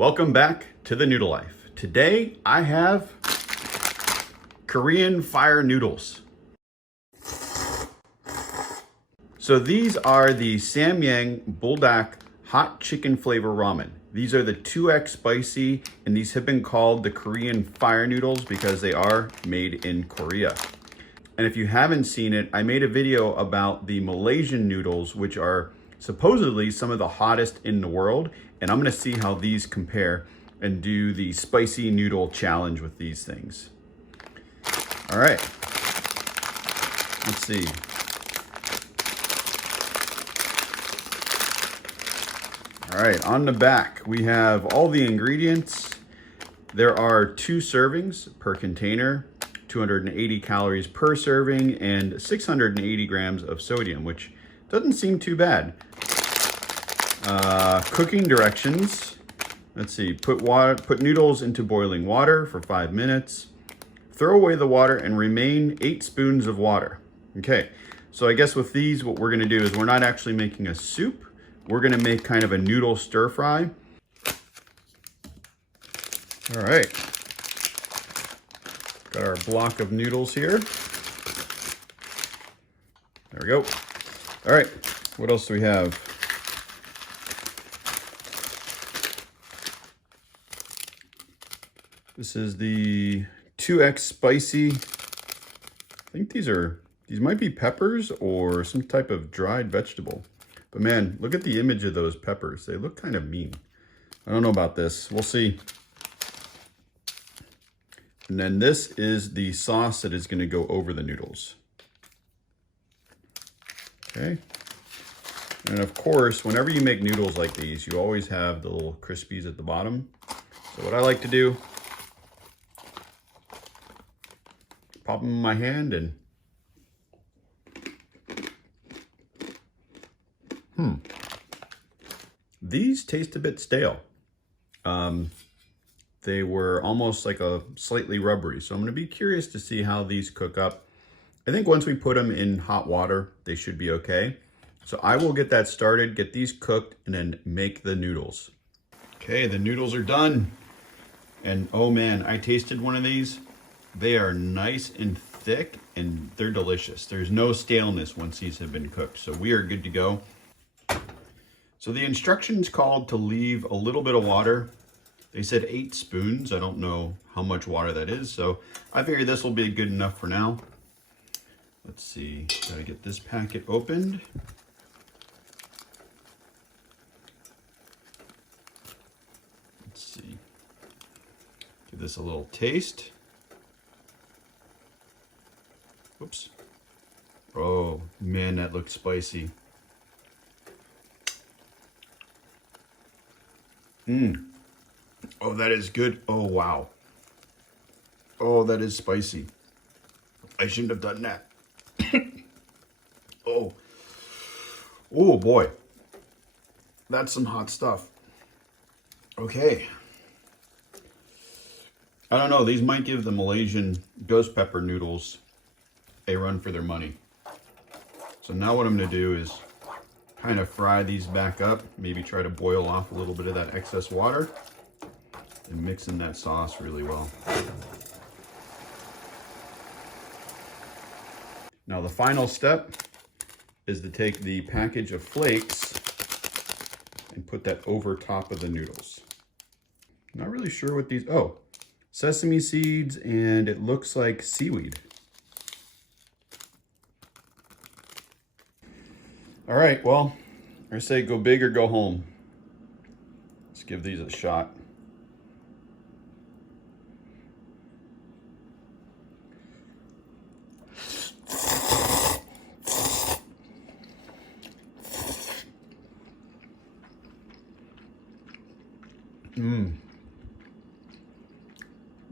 Welcome back to the Noodle Life. Today I have Korean fire noodles. So these are the Samyang Buldak hot chicken flavor ramen. These are the 2x spicy, and these have been called the Korean fire noodles because they are made in Korea. And if you haven't seen it, I made a video about the Malaysian noodles, which are supposedly some of the hottest in the world. And I'm gonna see how these compare and do the spicy noodle challenge with these things. All right, let's see. All right, on the back, we have all the ingredients. There are 2 servings per container, 280 calories per serving, and 680 grams of sodium, which doesn't seem too bad. Cooking directions. Let's see, put noodles into boiling water for 5 minutes. Throw away the water and remain 8 spoons of water. Okay, so I guess with these, what we're gonna do is we're not actually making a soup. We're gonna make kind of a noodle stir fry. All right, got our block of noodles here. There we go. All right, what else do we have? This is the 2x spicy. I think these might be peppers or some type of dried vegetable. But man, look at the image of those peppers. They look kind of mean. I don't know about this. We'll see. And then this is the sauce that is going to go over the noodles. Okay. And of course, whenever you make noodles like these, you always have the little crispies at the bottom. So what I like to do, pop them in my hand and these taste a bit stale. They were almost like a slightly rubbery. So I'm gonna be curious to see how these cook up. I think once we put them in hot water, they should be okay. So I will get that started, get these cooked, and then make the noodles. Okay, the noodles are done. And oh man, I tasted one of these. They are nice and thick and they're delicious. There's no staleness once these have been cooked. So we are good to go. So the instructions called to leave a little bit of water. They said 8 spoons. I don't know how much water that is. So I figured this will be good enough for now. Let's see, gotta get this packet opened. Let's see, give this a little taste. Whoops. Oh man, that looks spicy. Oh, that is good. Oh, wow. Oh, that is spicy. I shouldn't have done that. Oh. Oh, boy. That's some hot stuff. Okay. I don't know. These might give the Malaysian ghost pepper noodles a run for their money. So now what I'm going to do is kind of fry these back up, maybe try to boil off a little bit of that excess water and mix in that sauce really well. Now the final step is to take the package of flakes and put that over top of the noodles. Not really sure what these, oh, sesame seeds, and it looks like seaweed. All right, well, I say go big or go home. Let's give these a shot.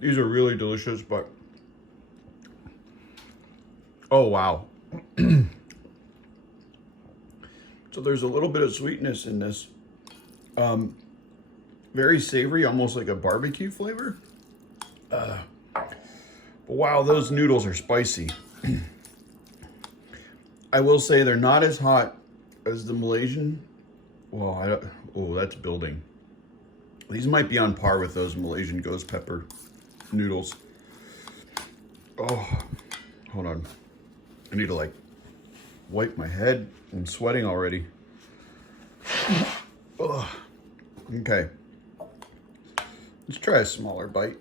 These are really delicious, but oh wow. So there's a little bit of sweetness in this. Very savory, almost like a barbecue flavor. But wow, those noodles are spicy. I will say they're not as hot as the Malaysian. Well, oh, that's building. These might be on par with those Malaysian ghost pepper noodles. Oh, hold on. I need to like wipe my head. I'm sweating already. Oh, okay. Let's try a smaller bite.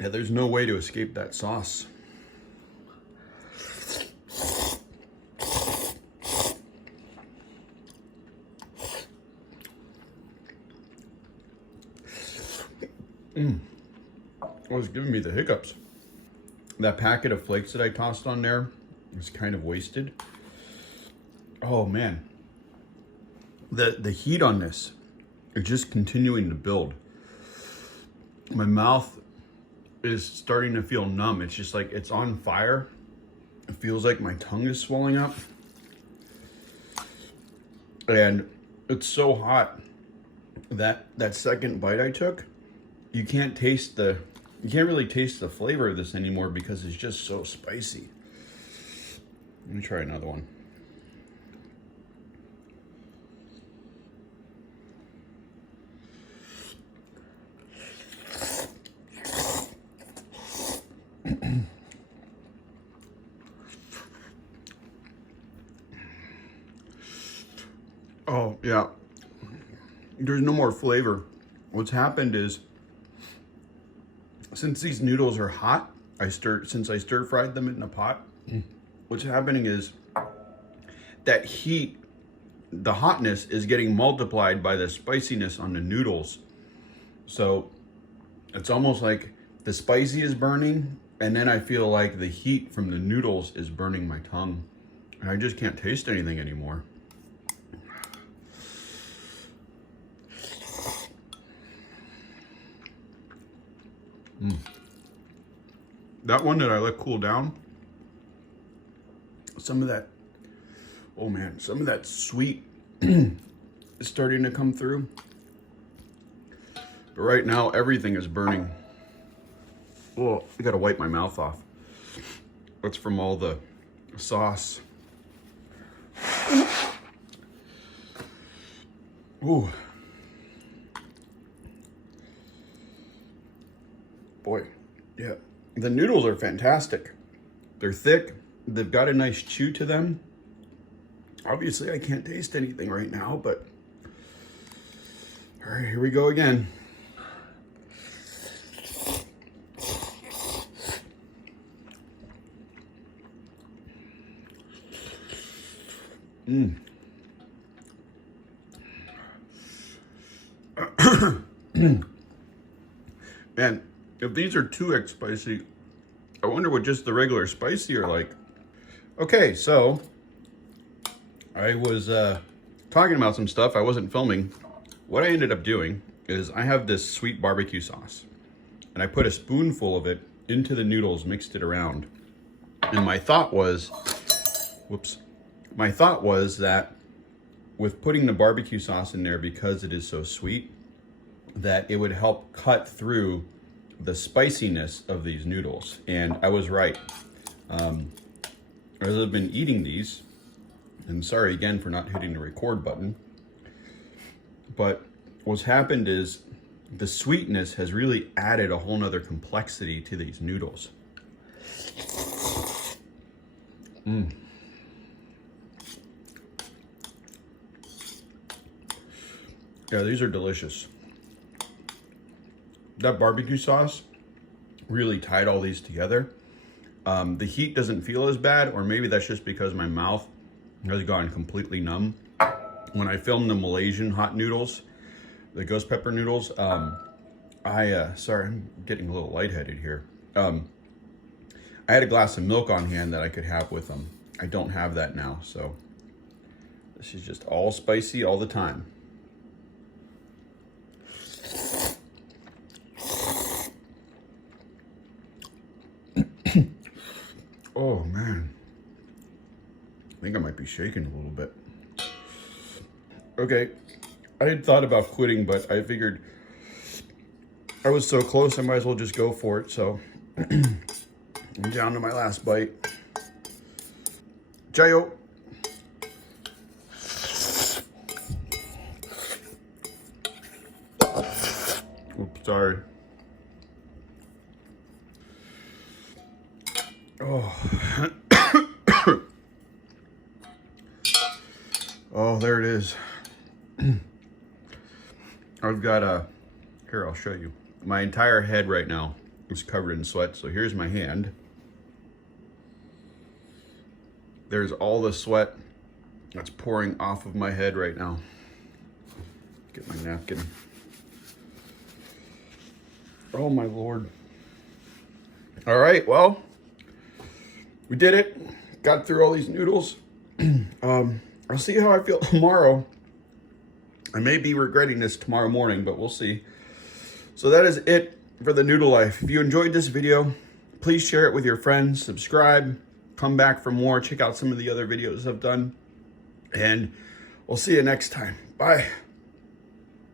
Yeah, there's no way to escape that sauce. It was giving me the hiccups. That packet of flakes that I tossed on there is kind of wasted. Oh man. The heat on this is just continuing to build. My mouth is starting to feel numb. It's just like it's on fire. It feels like my tongue is swelling up. And it's so hot that second bite I took, you can't really taste the flavor of this anymore because it's just so spicy. Let me try another one. Oh, yeah. There's no more flavor. What's happened is, since these noodles are hot, since I stir fried them in a pot, what's happening is that heat, the hotness is getting multiplied by the spiciness on the noodles. So it's almost like the spicy is burning, and then I feel like the heat from the noodles is burning my tongue. And I just can't taste anything anymore. That one that I let cool down, some of that, oh man, some of that sweet is starting to come through. But right now, everything is burning. Oh, I gotta wipe my mouth off. That's from all the sauce. Ooh. Boy, yeah. The noodles are fantastic. They're thick. They've got a nice chew to them. Obviously, I can't taste anything right now, but all right, here we go again. Man, if these are 2x spicy, I wonder what just the regular spicy are like. Okay, so I was talking about some stuff. I wasn't filming. What I ended up doing is I have this sweet barbecue sauce, and I put a spoonful of it into the noodles, mixed it around. And my thought was, that with putting the barbecue sauce in there, because it is so sweet, that it would help cut through the spiciness of these noodles. And I was right. As I've been eating these, and sorry again for not hitting the record button, but what's happened is the sweetness has really added a whole nother complexity to these noodles. Yeah, these are delicious. That barbecue sauce really tied all these together. The heat doesn't feel as bad, or maybe that's just because my mouth has gone completely numb. When I filmed the Malaysian hot noodles, the ghost pepper noodles, sorry, I'm getting a little lightheaded here. I had a glass of milk on hand that I could have with them. I don't have that now, so this is just all spicy all the time. Oh man, I think I might be shaking a little bit. Okay, I had thought about quitting, but I figured I was so close, I might as well just go for it. So I'm down to my last bite. Jayo. Sorry. Oh. Oh, there it is. I've got here, I'll show you. My entire head right now is covered in sweat. So here's my hand. There's all the sweat that's pouring off of my head right now. Get my napkin. Oh my Lord. All right, well, we did it. Got through all these noodles. I'll see how I feel tomorrow. I may be regretting this tomorrow morning, but we'll see. So that is it for the noodle life. If you enjoyed this video, please share it with your friends, subscribe, come back for more, check out some of the other videos I've done, and we'll see you next time. Bye.